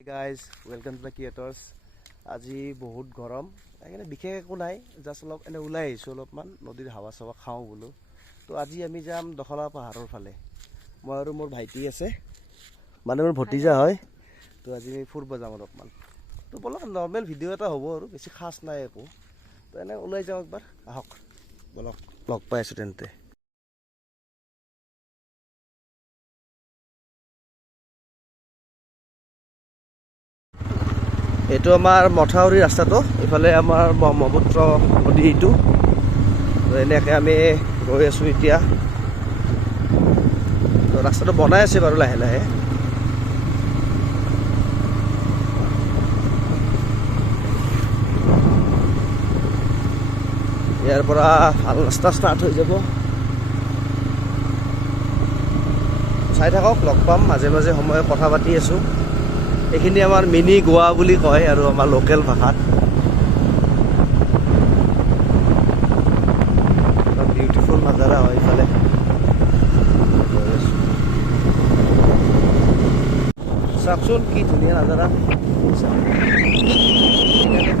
Hey guys, welcome to the creators. আজি বহুত গৰম সেইকাৰণে বিশেষ একো নাই জাষ্ট অলপ এনে ওলাই আহিছোঁ অলপমান নদীৰ হাৱা চাৱা খাওঁ বোলো তো আজি আমি যাম দখলা পাহাৰৰ ফালে মই আৰু মোৰ ভাইটি আছে মানে মোৰ ভতিজা হয় তো আজি আমি ফুৰিব যাম অলপমান তো বলক নৰ্মেল ভিডিঅ' এটা হ'ব আৰু বেছি খাছ নাই একো তো এনে ওলাই যাওঁ একবাৰ আহক বলক লগ পাই আছোঁ তেন্তে এইটো আমাৰ মথাউৰি ৰাস্তাটো ইফালে আমাৰ ব্ৰহ্মপুত্ৰ নদী এইটো এনেকৈ আমি গৈ আছোঁ এতিয়া ৰাস্তাটো বনাই আছে বাৰু লাহে লাহে ইয়াৰ পৰা ভাল ৰাস্তা ষ্টাৰ্ট হৈ যাব চাই থাকক লগ পাম মাজে মাজে সময়ে কথা পাতি আছোঁ এইখিনি আমাৰ মিনি গোৱা বুলি কয় আৰু আমাৰ লোকেল ভাষাত বিউটিফুল নাজাৰা হয় ইফালে চাওকচোন কি ধুনীয়া নাজাৰা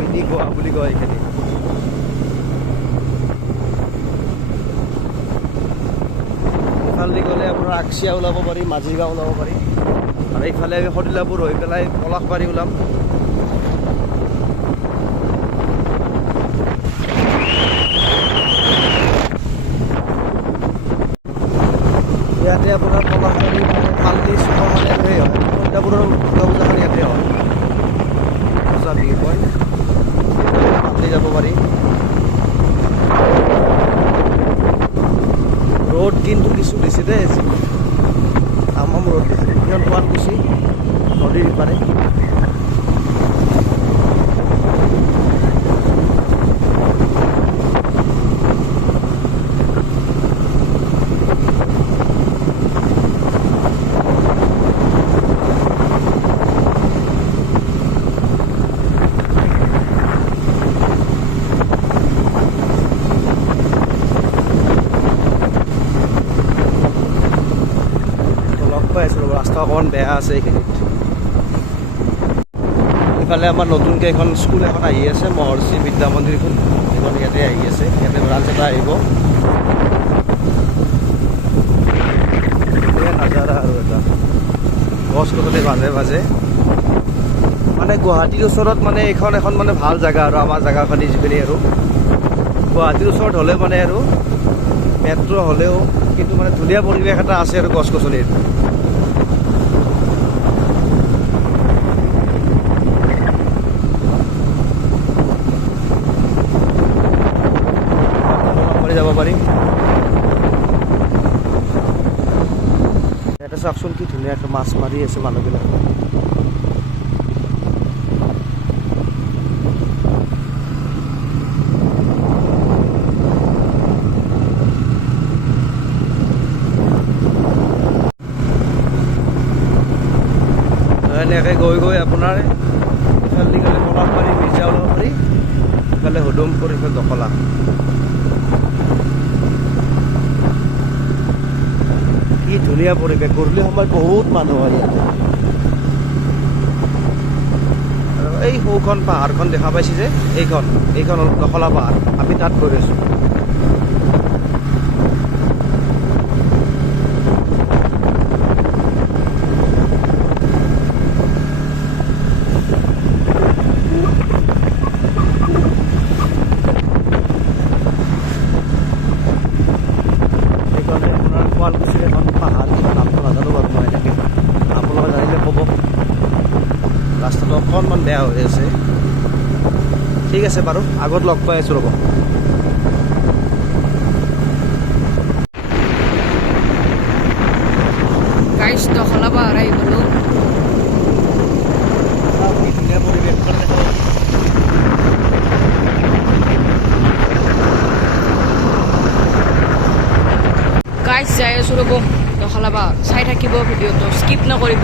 মিনি গোৱা বুলি কয় এইখিনি ইফালে গ'লে আপোনাৰ আকচিয়া ওলাব পাৰি মাজিগাঁও ওলাব পাৰি আৰু এইফালে আমি সদিলাপুৰ হৈ পেলাই পলাশবাৰী ওলাম ইয়াতে আপোনাৰ পলাশবাৰী পাল্লি চুকৰ মানে সেই হয় সদিলাপুৰৰ দুৰ্গা পূজাখন ইয়াতে হয় পূজা বিহু কয় পাল্লি যাব পাৰি ৰ'দ কিন্তু কিছু দিছে দেই তামাম ৰ'দ দিছে ইমান শুৱালকুছি নদীৰ ইপাৰে ৰাস্তা অকণমান বেয়া আছে এইখিনিত ইফালে আমাৰ নতুনকৈ এখন স্কুল এখন আহি আছে মহৰ্ষি বিদ্যা মন্দিৰখন এখন ইয়াতে আহি আছে ইয়াতে ব্ৰাঞ্চ এটা আহিব নাজাৰা আৰু এটা গছ গছনি মাজে মাজে মানে গুৱাহাটীৰ ওচৰত মানে এইখন এখন মানে ভাল জেগা আৰু আমাৰ জেগাখিনি যিখিনি আৰু গুৱাহাটীৰ ওচৰত হ'লে মানে আৰু মেট্ৰ' হ'লেও কিন্তু মানে ধুনীয়া পৰিৱেশ এটা আছে আৰু গছ গছনিৰ যাব পাৰি এটা চাওকচোন কি ধুনীয়াকৈ মাছ মাৰি আছে মানুহবিলাক এনেকৈ গৈ গৈ আপোনাৰ ইফালে গ'লে পলাশবাৰী মিৰ্জা ওলাব পাৰি ইফালে হুদুমপুৰ ইফালে দখলা কি ধুনীয়া পৰিৱেশ গধূলি সময়ত বহুত মানুহ হয় ইয়াতে আৰু এই সৌখন পাহাৰখন দেখা পাইছে যে এইখন দখলা পাহাৰ আমি তাত গৈ আছোঁ শুৱালকুছিৰ এখন পাহাৰ কিবা নামটো নাজানো বাৰু মই এনেকৈ আপোনালোকে জানিলে ক'ব ৰাস্তাটো অকণমান বেয়া হৈ আছে ঠিক আছে বাৰু আগত লগ পাই আছোঁ ৰ'ব গাইছ দখলা পাহাৰ আহি গ'লো ধুনীয়া পৰিৱেশ গাইছ যাই আছোঁ ৰ'ব দখলা পাহাৰ চাই থাকিব ভিডিঅ'টো স্কিপ নকৰিব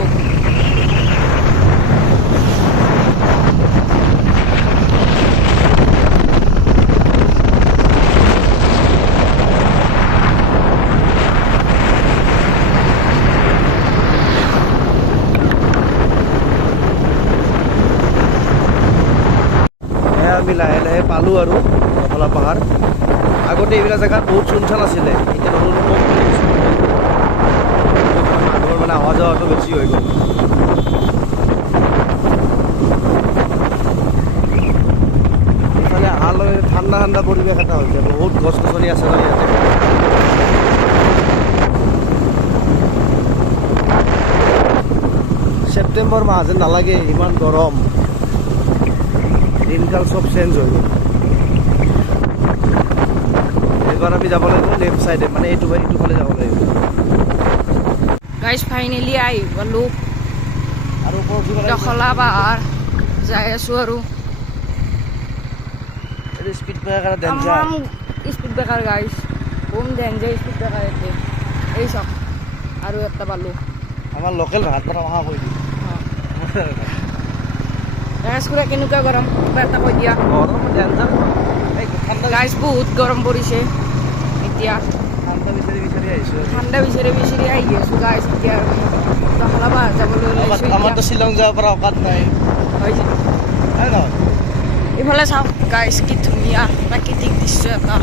আমি লাহে লাহে পালোঁ আৰু দখলা পাহাৰ। আগতে এইবিলাক জেগাত বহুত চুনচান আছিলে, এতিয়া মানুহৰ মানে অহা যোৱাটো বেছি হৈ গ'ল। ইফালে অহালৈ ঠাণ্ডা ঠাণ্ডা পৰিৱেশ এটা হৈছে, বহুত গছ গছনি আছে ন ইয়াতে। ছেপ্টেম্বৰ মাহ যেন নালাগে, ইমান গৰম, দিনকাল চব চেঞ্জ হৈ গ'ল। এইবাৰ আমি যাব লাগিব লেফ্ট চাইডে, মানে এইটো ফালে যাব লাগিব। গাইজ ফাইনেলি আহি পালোঁ আৰু দখলা পাহাৰ, যাই আছোঁ আৰু speed breaker danger. Speed breaker guys, home danger speed breaker ইয়াতে। এই চাওক আৰু এটা পালোঁ। আমাৰ লোকেল ভাত কথা মাহা কৈ দিম। গাইজ পুৰা কেনেকুৱা গৰম, কিবা এটা কৈ দিয়া। গৰম ডেঞ্জাৰ, গাইজ বহুত গৰম পৰিছে এতিয়া, ঠাণ্ডা বিচাৰি বিচাৰি আহিছোঁ। ঠাণ্ডা বিচাৰি বিচাৰি আহি আছোঁ গাইজ। এতিয়া দখলা পাহাৰ যাবলৈ ওলাইছোঁ। আমাৰতো শ্বিলং যাব পৰা অকাত নাই, হৈছে হয় নহয়? ইফালে চাওক গাইজ, কি ধুনীয়া প্ৰাকৃতিক দৃশ্য এটা।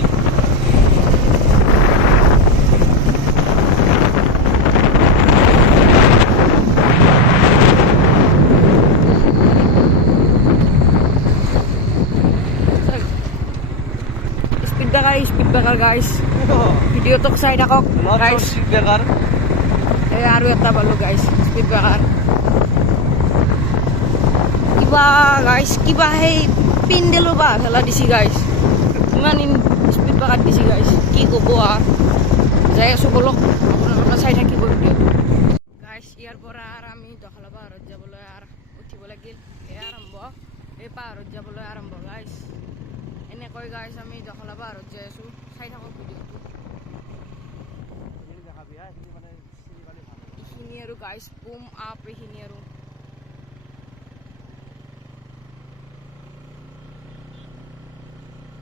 স্পীড ব্ৰেকাৰ গাইজ, ভিডিঅ'টোক চাই থাকক গাইজ। স্পীড ব্ৰেকাৰ এই আৰু এটা পালোঁ গাইজ, স্পীড ব্ৰেকাৰ। কিবা গাইজ, কিবা সেই পেণ্ডেলৰ পৰা খেলা দিছে গাইজ, ইমান স্পীড ব্ৰেকাৰ দিছে গাইজ, কি ক'ব আৰু। যাই আছোঁ বলক, আপোনালোকে চাই থাকিব ভিডিঅ'টো গাইজ। ইয়াৰ পৰা আৰু আমি দখলা পাহাৰত যাবলৈ আৰু উঠিব লাগিল। এই আৰম্ভ, এই পাহাৰত যাবলৈ আৰম্ভ গাইজ। এনেকৈ গাইজ আমি দখলা পাহাৰত যাই আছোঁ, চাই থাকক ভিডিঅ'টো। এইখিনি আৰু গাইজ বুম আপ, এইখিনি আৰু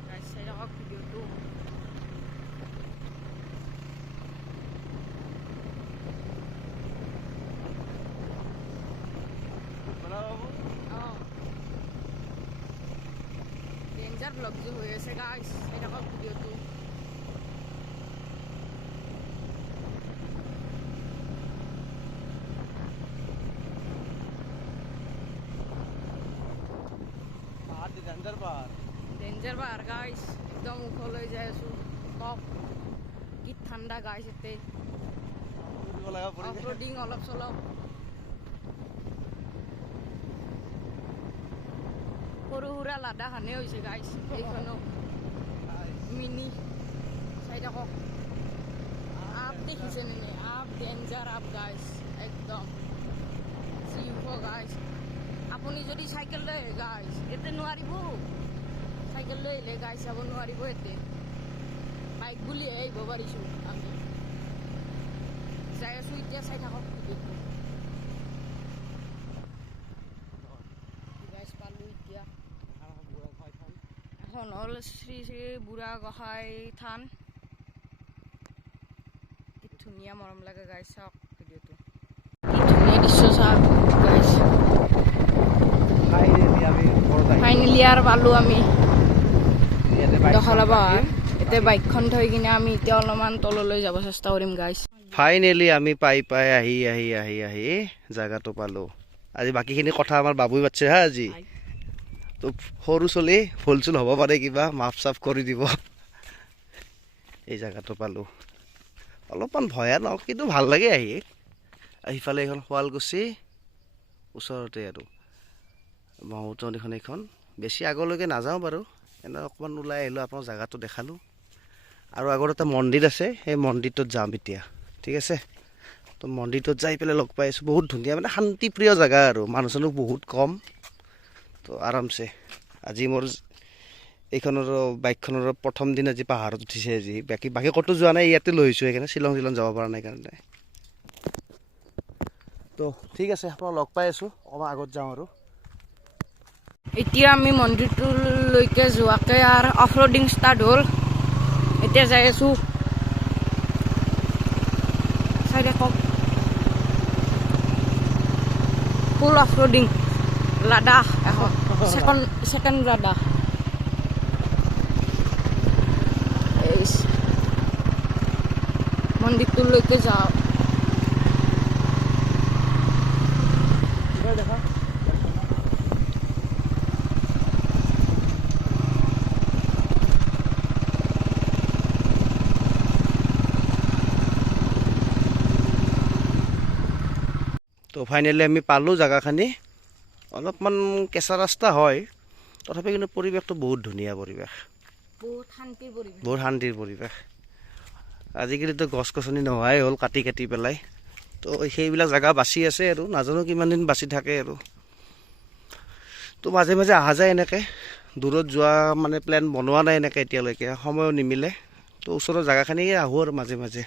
গাইজ চাই থাকক ভিডিঅ'টো। ডেঞ্জাৰ ব্লগ যে হৈ আছে গাইজ, চাই থাকক ভিডিঅ'টো। ডেঞ্জাৰ পাহাৰ গাইজ, একদম ওখলৈ যাই আছোঁ। টপ, কি ঠাণ্ডা গাইজ ইয়াতে, অফৰোডিং অলপ চলপ। সৰু সুৰা লাডাখ হানে হৈছে গাইজ, এইখনো মিনি। চাই থাকক আপ, দেখিছে নে? আপ ডেঞ্জাৰ আপ গাইজ, একদম যি ওখ গাইজ। আপুনি যদি চাইকেল লৈ আহে গাইজ, ইয়াতে নোৱাৰিব। চাইকেল লৈ আহিলে গাইজ যাব নোৱাৰিব ইয়াতে, বাইক বুলি আহিব পাৰিছোঁ আমি। যাই আছোঁ এতিয়া, চাই থাকক ভিডিঅ'টো। গাইজ পালোঁ এতিয়া, এখন হ'ল শ্ৰী শ্ৰী বুঢ়া গোঁসাই থান। কি ধুনীয়া মৰম লাগে গাইজ, চাওক ভিডিঅ'টো। কি ধুনীয়া দৃশ্য চাওক গাইজ। ফাইনেলি আৰু পালোঁ আমি দখলা পাহাৰ। এতিয়া বাইকখন থৈ কিনে আমি এতিয়া অলপমান তললৈ যাব চেষ্টা কৰিম গাইজ। ফাইনেলি আমি পাই আহি জাগাটো পালোঁ। আজি বাকীখিনি কথা আমাৰ বাবুই পাতিছে হা। আজি তো সৰু চলি ভুল চুল হ'ব পাৰে, কিবা মাফ চাফ কৰি দিব। এই জাগাটো পালোঁ, অলপমান ভয়ানক কিন্তু ভাল লাগে আহি। সিফালে এইখন শুৱালকুছি ওচৰতে আৰু ব্ৰহ্মপুত্ৰ এইখন। বেছি আগলৈকে নাযাওঁ বাৰু, এনে অকণমান ওলাই আহিলোঁ, আপোনাৰ জেগাটো দেখালোঁ। আৰু আগত এটা মন্দিৰ আছে, সেই মন্দিৰটোত যাম এতিয়া, ঠিক আছে? তো মন্দিৰটোত যাই পেলাই লগ পাই আছোঁ। বহুত ধুনীয়া, মানে শান্তিপ্ৰিয় জেগা আৰু মানুহ চানুহ বহুত কম। তো আৰামছে আজি মোৰ এইখনৰ বাইকখনৰ প্ৰথম দিন আজি পাহাৰত উঠিছে আজি। বাকী ক'তো যোৱা নাই, ইয়াতে লৈ আহিছোঁ। সেইকাৰণে শ্বিলং যাব পৰা নাই কাৰণে। তো ঠিক আছে, আপোনাক লগ পাই আছোঁ, অকণমান আগত যাওঁ আৰু। এতিয়া আমি মন্দিৰটোলৈকে যোৱাকে আৰু অফৰোডিং ষ্টাৰ্ট হ'ল। এতিয়া যাই আছোঁ, চাই থাকক। ফুল অফৰোডিং লাডাখ, এখন ছেকেণ্ড লাডাখ। প্লিজ মন্দিৰটোলৈকে যাওঁ। দেখা তো ফাইনেলি আমি পালোঁ জেগাখিনি। অলপমান কেঁচা ৰাস্তা হয়, তথাপি কিন্তু পৰিৱেশটো বহুত ধুনীয়া পৰিৱেশ, বহুত শান্তিৰ পৰিৱেশ। বহুত শান্তিৰ পৰিৱেশ। আজিকালিতো গছ গছনি নোহোৱাই হ'ল, কাটি কাটি পেলাই। তো সেইবিলাক জেগা বাচি আছে আৰু নাজানো কিমান দিন বাচি থাকে আৰু। তো মাজে মাজে অহা যায় এনেকৈ, দূৰত যোৱা মানে প্লেন বনোৱা নাই এনেকৈ এতিয়ালৈকে, সময়ো নিমিলে। তো ওচৰৰ জেগাখিনি আহোঁ আৰু মাজে মাজে।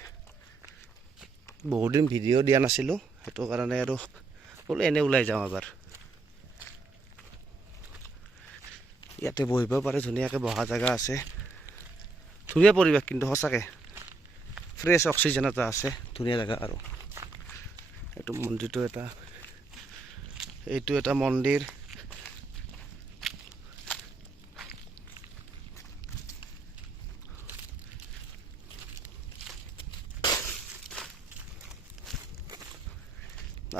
বহুত দিন ভিডিঅ' দিয়া নাছিলোঁ, সেইটো কাৰণে আৰু বোলো এনেই ওলাই যাওঁ এবাৰ। ইয়াতে বহিব পাৰে, ধুনীয়াকৈ বহা জেগা আছে, ধুনীয়া পৰিৱেশ কিন্তু সঁচাকৈ ফ্ৰেছ অক্সিজেন এটা আছে, ধুনীয়া জেগা আৰু। এইটো মন্দিৰটো এইটো এটা মন্দিৰ।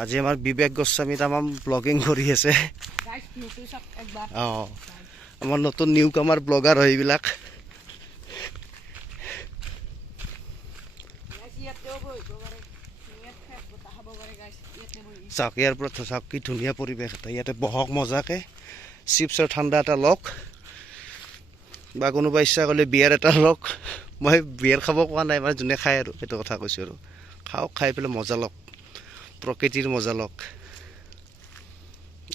আজি আমাৰ বিবেক গোস্বামী তামাম ব্লগিং কৰি আছে। গাইছ ভিউটো চাওক একবাৰ। অঁ, আমাৰ নতুন নিউ কামাৰ ব্লগাৰ হয় এইবিলাক। গাইছ ইয়াতেও বহিব পাৰে, ধুনীয়া ফ্ৰেছ বতাহ খাব পাৰে গাইছ ইয়াতে বহি। চাওক ইয়াৰ পৰা চাওক কি ধুনীয়া পৰিৱেশ এটা, ইয়াতে বহক মজাকৈ, চিপছৰ ঠাণ্ডা এটা লওক, বা কোনোবা ইচ্ছা কৰিলে বিয়াৰ এটা লওক। মই বিয়াৰ খাব কোৱা নাই, মানে যোনে খায় আৰু সেইটো কথা কৈছোঁ আৰু। খাওক, খাই পেলাই মজা লওক, প্ৰকৃতিৰ মজা লওক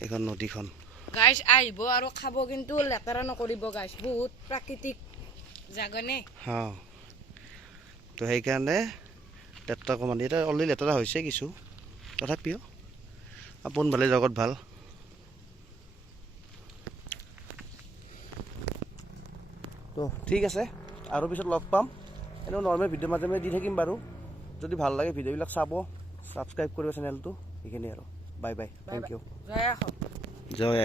এইখন নদীখন। গাইছ আহিব আৰু খাব, কিন্তু লেতেৰা নকৰিব গাইছ, বহুত প্ৰাকৃতিক জাগা নে। অঁ, তো সেইকাৰণে লেতেৰা কমান, এতিয়া অলৰেডি লেতেৰা হৈছে কিছু, তথাপিও আপোন ভালে জগত ভাল। তো ঠিক আছে, আৰু পিছত লগ পাম। এনেও নৰ্মেল ভিডিঅ' মাজে মাজে দি থাকিম বাৰু। যদি ভাল লাগে ভিডিঅ'বিলাক চাব, ছাবস্ক্ৰাইব কৰিব চেনেলটো। সেইখিনি আৰু বাই বাই, থেংক ইউ, জয় আহক। জয়।